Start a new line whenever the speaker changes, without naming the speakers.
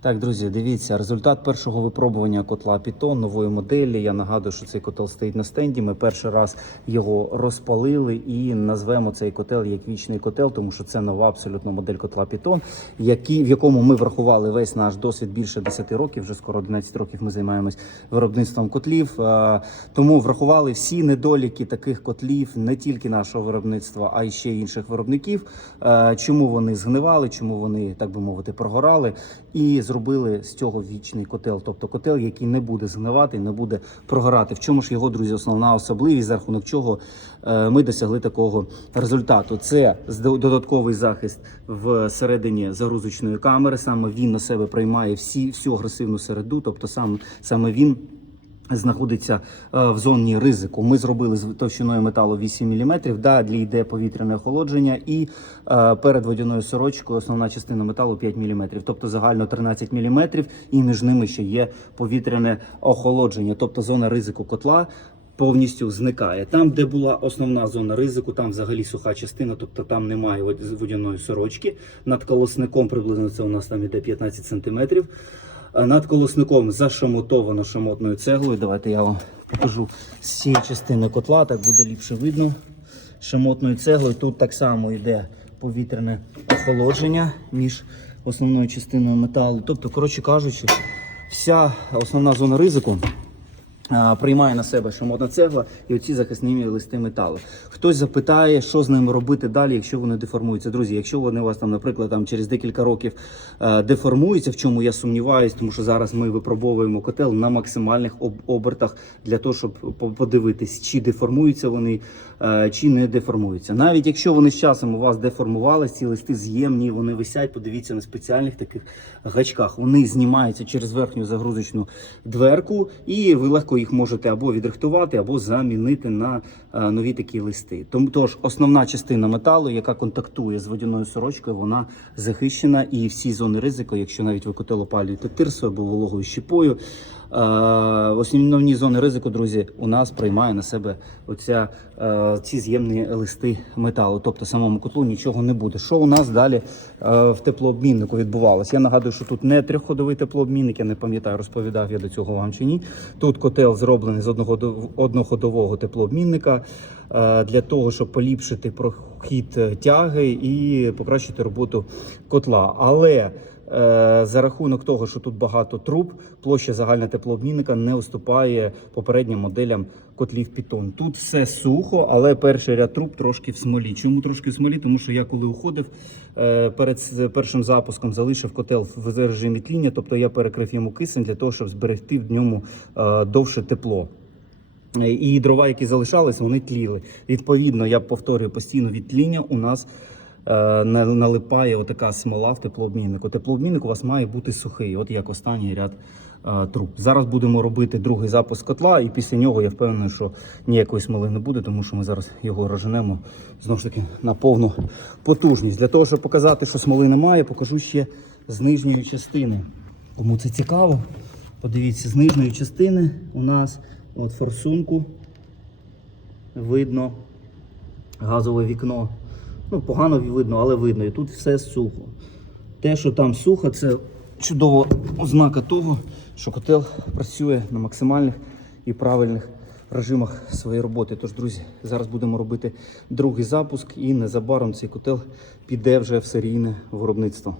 Так, друзі, дивіться, результат першого випробування котла Python нової моделі. Я нагадую, що цей котел стоїть на стенді. Ми перший раз його розпалили і назвемо цей котел як вічний котел, тому що це нова абсолютно модель котла Python, які, в якому ми врахували весь наш досвід більше 10 років. Вже скоро 11 років ми займаємось виробництвом котлів. Е, Тому врахували всі недоліки таких котлів, не тільки нашого виробництва, а й ще інших виробників. Е, Чому вони згнивали, чому вони, так би мовити, прогорали, і зробили з цього вічний котел, тобто котел, який не буде згнивати, не буде прогорати. В чому ж його, друзі, основна особливість, за рахунок чого е, ми досягли такого результату? Це додатковий захист всередині загрузочної камери. Саме він на себе приймає всі всю агресивну середу, тобто сам саме він знаходиться е, в зоні ризику. Ми зробили з товщиною металу 8 мм, да, для йде повітряне охолодження, і е, перед водяною сорочкою основна частина металу 5 мм, тобто загально 13 мм, і між ними ще є повітряне охолодження, тобто зона ризику котла. Повністю зникає там, де була основна зона ризику, там взагалі суха частина, тобто там немає вод- водяної сорочки. Над колосником приблизно це у нас там іде 15 сантиметрів. А Над колосником зашамотовано шамотною цеглою. Давайте я вам покажу з цієї частини котла, так буде ліпше видно. Шамотною цеглою. Тут так само йде повітряне охолодження між основною частиною металу. Тобто, коротше кажучи, вся основна зона ризику приймає на себе шамотна цегла і оці захисні листи металу. Хтось запитає, що з ними робити далі, якщо вони деформуються. Друзі, якщо вони у вас там, наприклад, там через декілька років деформуються, в чому я сумніваюсь, тому що зараз ми випробовуємо котел на максимальних обертах для того, щоб подивитись, чи деформуються вони, чи не деформуються. Навіть якщо вони з часом у вас деформувалися, ці листи з'ємні, вони висять, подивіться на спеціальних таких гачках. Вони знімаються через верхню загрузочну дверку, і ви легко їх можете або відрихтувати, або замінити на е, нові такі листи. Тому тож основна частина металу, яка контактує з водяною сорочкою, вона захищена, і всі зони ризику, якщо навіть ви котел опалюєте тирсою або вологою щепою. е, Основні зони ризику, друзі, у нас приймає на себе оця, е, ці з'ємні листи металу. Тобто самому котлу нічого не буде. Що у нас далі е, в теплообміннику відбувалося? Я нагадую, що тут не трьохходовий теплообмінник, я не пам'ятаю, розповідав я до цього вам чи ні. Тут котел зроблений з одного одноходового теплообмінника е, для того, щоб поліпшити прохід тяги і покращити роботу котла. Але За рахунок того, що тут багато труб, площа загальна теплообмінника не уступає попереднім моделям котлів Python. Тут все сухо, але перший ряд труб трошки в смолі. Чому трошки в смолі? Тому що я коли уходив е, перед першим запуском, залишив котел в режимі тління, тобто я перекрив йому кисень для того, щоб зберегти в ньому е, довше тепло. Е, І дрова, які залишались, вони тліли. Відповідно, я повторюю постійно від тління у нас е, на- налипає отака смола в теплообміннику. Теплообмінник у вас має бути сухий, от як останній ряд е, труб. Зараз будемо робити другий запуск котла, і після нього я впевнений, що ніякої смоли не буде, тому що ми зараз його розженемо знову ж таки на повну потужність. Для того, щоб показати, що смоли немає, покажу ще з нижньої частини. Кому це цікаво, подивіться, з нижньої частини у нас от форсунку видно газове вікно. Ну, погано видно, але видно. І тут все сухо. Те, що там сухо, це чудова ознака того, що котел працює на максимальних і правильних режимах своєї роботи. Тож, друзі, зараз будемо робити другий запуск і незабаром цей котел піде вже в серійне виробництво.